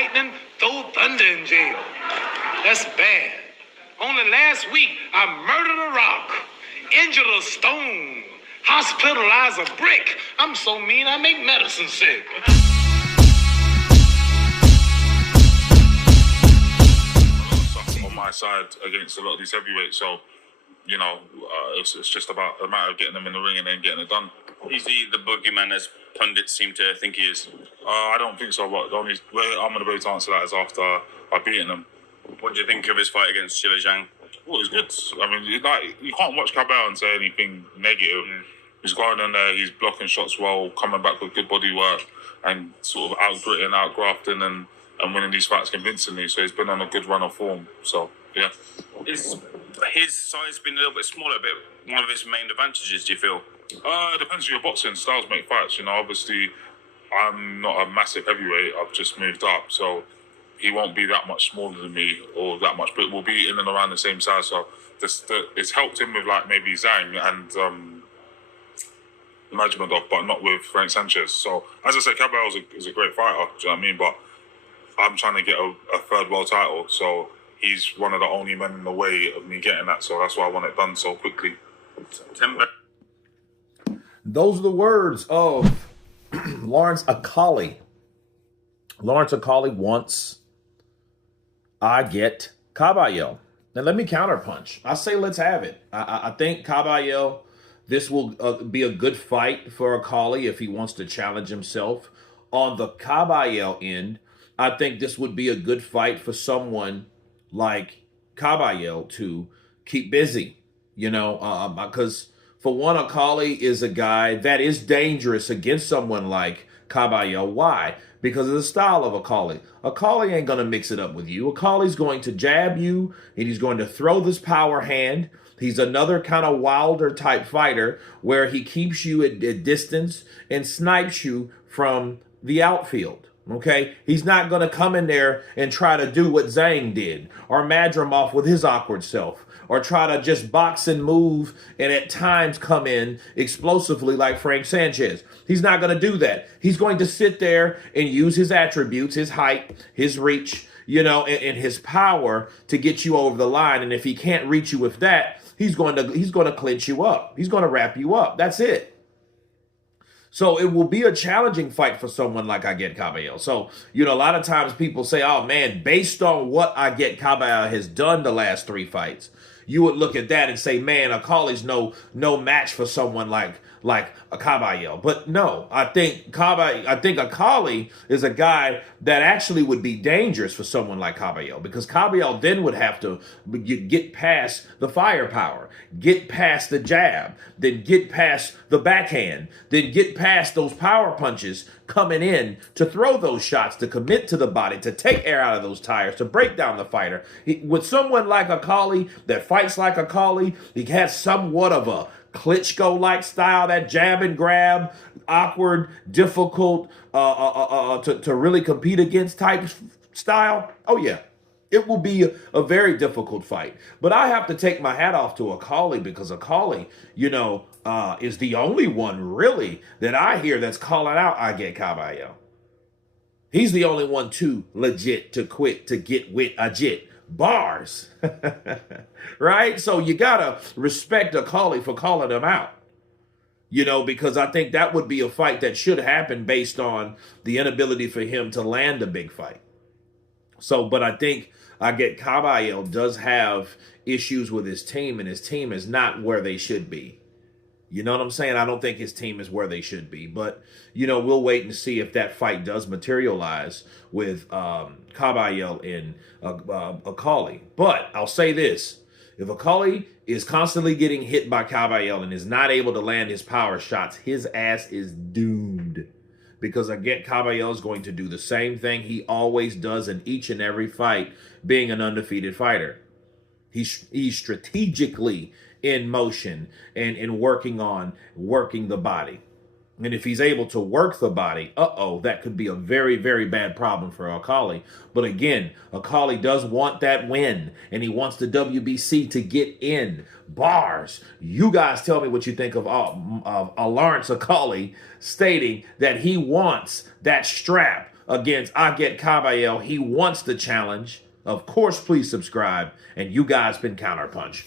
lightning, throw thunder in jail. That's bad. Only last week, I murdered a rock, injured a stone, hospitalized a brick. I'm so mean, I make medicine sick. On my side against a lot of these heavyweights, so it's just about a matter of getting them in the ring and then getting it done. Is he the boogeyman as pundits seem to think he is? I don't think so, but the only way I'm going to be able to answer that is after I've beaten him. What do you think of his fight against Shila Zhang? Well, it's good. I mean, you can't watch Kabayal and say anything negative. He's going in there, he's blocking shots well, coming back with good body work and sort of out-gritting, out-grafting and winning these fights convincingly. So he's been on a good run of form. So, yeah. Is his size been a little bit smaller, but one of his main advantages, do you feel? It depends on your boxing. Styles make fights. Obviously, I'm not a massive heavyweight. I've just moved up. So he won't be that much smaller than me or that much, but we'll be in and around the same size. So it's helped him with like maybe Zhang and Majmedov, but not with Frank Sanchez. So as I said, Kabayal is a great fighter. Do you know what I mean? But I'm trying to get a third world title. So he's one of the only men in the way of me getting that. So that's why I want it done so quickly. September. Those are the words of Lawrence Okolie. Lawrence Okolie wants Agit Kabayal. Now let me counterpunch. I say let's have it. I think Kabayal, this will be a good fight for Okolie if he wants to challenge himself. On the Kabayal end, I think this would be a good fight for someone like Kabayal to keep busy, because for one, Okolie is a guy that is dangerous against someone like Kabayal. Why? Because of the style of Okolie. Okolie ain't going to mix it up with you. Okolie's going to jab you, and he's going to throw this power hand. He's another kind of Wilder type fighter where he keeps you at distance and snipes you from the outfield. Okay, he's not going to come in there and try to do what Zhang did or Madrimov with his awkward self or try to just box and move and at times come in explosively like Frank Sanchez. He's not going to do that. He's going to sit there and use his attributes, his height, his reach, and his power to get you over the line. And if he can't reach you with that, he's going to clinch you up. He's going to wrap you up. That's it. So it will be a challenging fight for someone like Agit Kabayal. So, a lot of times people say, oh man, based on what Agit Kabayal has done the last 3 fights, you would look at that and say, man, Okolie's no match for someone like a Kabayal. But no, I think Okolie is a guy that actually would be dangerous for someone like Kabayal, because Kabayal then would have to get past the firepower, get past the jab, then get past the backhand, then get past those power punches coming in to throw those shots, to commit to the body, to take air out of those tires, to break down the fighter. With someone like Okolie that fights like Okolie, he has somewhat of a Klitschko-like style, that jab and grab, awkward, difficult to really compete against type style. Oh yeah, it will be a very difficult fight. But I have to take my hat off to Okolie, because Okolie, is the only one really that I hear that's calling out Agit Kabayal. He's the only one to quit to get with Agit. Bars. Right? So you gotta respect Okolie for calling him out. Because I think that would be a fight that should happen based on the inability for him to land a big fight. So, but I think Agit Kabayal does have issues with his team, and his team is not where they should be. You know what I'm saying? I don't think his team is where they should be. But, we'll wait and see if that fight does materialize with Kabayal and Okolie. But I'll say this. If Okolie is constantly getting hit by Kabayal and is not able to land his power shots, his ass is doomed. Because Agit Kabayal is going to do the same thing he always does in each and every fight, being an undefeated fighter. He's strategically in motion and working the body. And if he's able to work the body, that could be a very, very bad problem for Okolie. But again, Okolie does want that win, and he wants the WBC to get in. Bars. You guys tell me what you think of Lawrence Okolie stating that he wants that strap against Agit Kabayal. He wants the challenge. Of course, please subscribe. And you guys been Counterpunch.